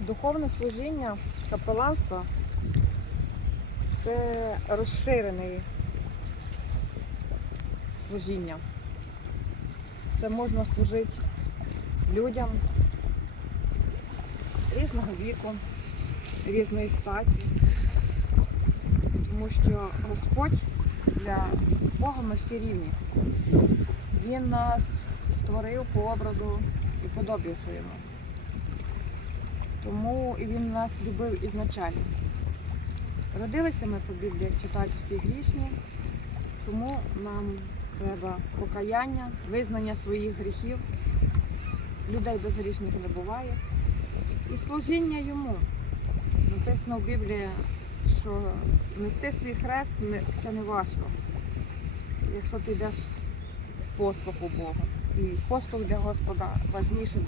Духовне служіння, капеланство це розширене служіння. Це можна служити людям різного віку, різної статі. Тому що Господь для Бога ми всі рівні. Він нас створив по образу і подобію своєму. Тому і він нас любив ізначально. Родилися ми по Біблії, як читають всі грішні, тому нам треба покаяння, визнання своїх гріхів. Людей безгрішних не буває. І служіння йому. Написано в Біблії, що нести свій хрест це не важко, якщо ти йдеш в послуху Бога. І послуг для Господа важніше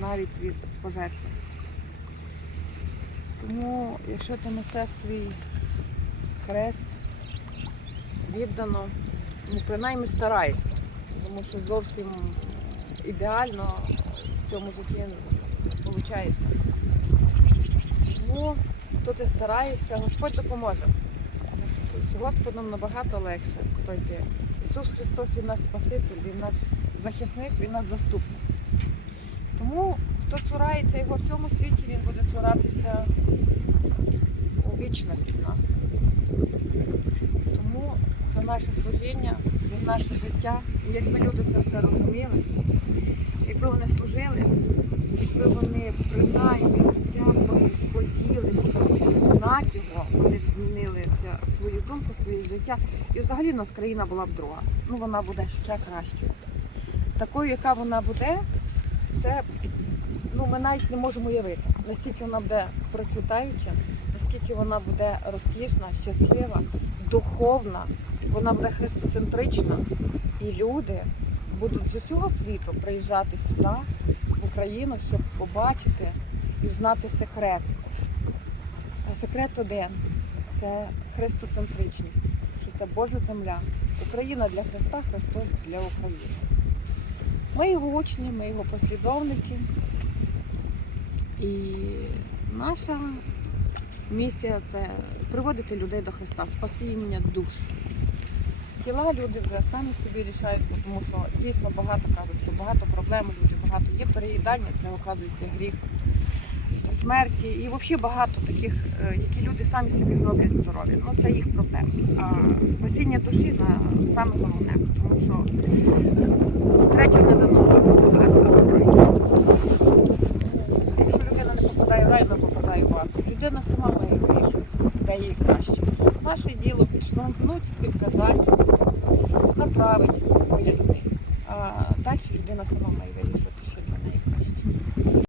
навіть від пожертви. Тому, якщо ти несеш свій хрест віддано, ну принаймні стараєшся, тому що зовсім ідеально в цьому житті виходить. Тому, хто ти стараєшся, Господь допоможе. З Господом набагато легше пройти. Ісус Христос Він наш Спаситель, Він наш захисник, Він наш заступник. Тому хто цурається його в цьому світі, він буде цуратися у вічності нас. Тому це наше служіння, він наше життя. І якби люди це все розуміли, якби вони служили, якби вони принаймні хоча б хотіли знати його, вони б змінили свою думку, своє життя. І взагалі в нас країна була б друга. Ну вона буде ще кращою. Такою, яка вона буде, це ну, ми навіть не можемо уявити, наскільки вона буде процвітаюча, наскільки вона буде розкішна, щаслива, духовна, вона буде христоцентрична. І люди будуть з усього світу приїжджати сюди, в Україну, щоб побачити і знати секрет. А секрет один це христоцентричність, що це Божа земля. Україна для Христа, Христос для України. Ми його учні, ми його послідовники. І наша місія це приводити людей до Христа, спасіння душ. Тіла люди вже самі собі рішають, тому що дійсно багато кажуть, що багато проблем у людей, багато є переїдання, це оказується гріх смерті. І взагалі багато таких, е, які люди самі собі роблять здоров'я. Ну це їх проблеми. А спасіння душі на саме головне, тому що третього не дано. а- а добрий. Якщо людина не попадає в рай, вона попадає в ад. Людина сама має вирішувати, де їй краще. Наше діло підштовхнути, підказати, направити, пояснити. А далі людина сама має вирішувати, що для неї краще.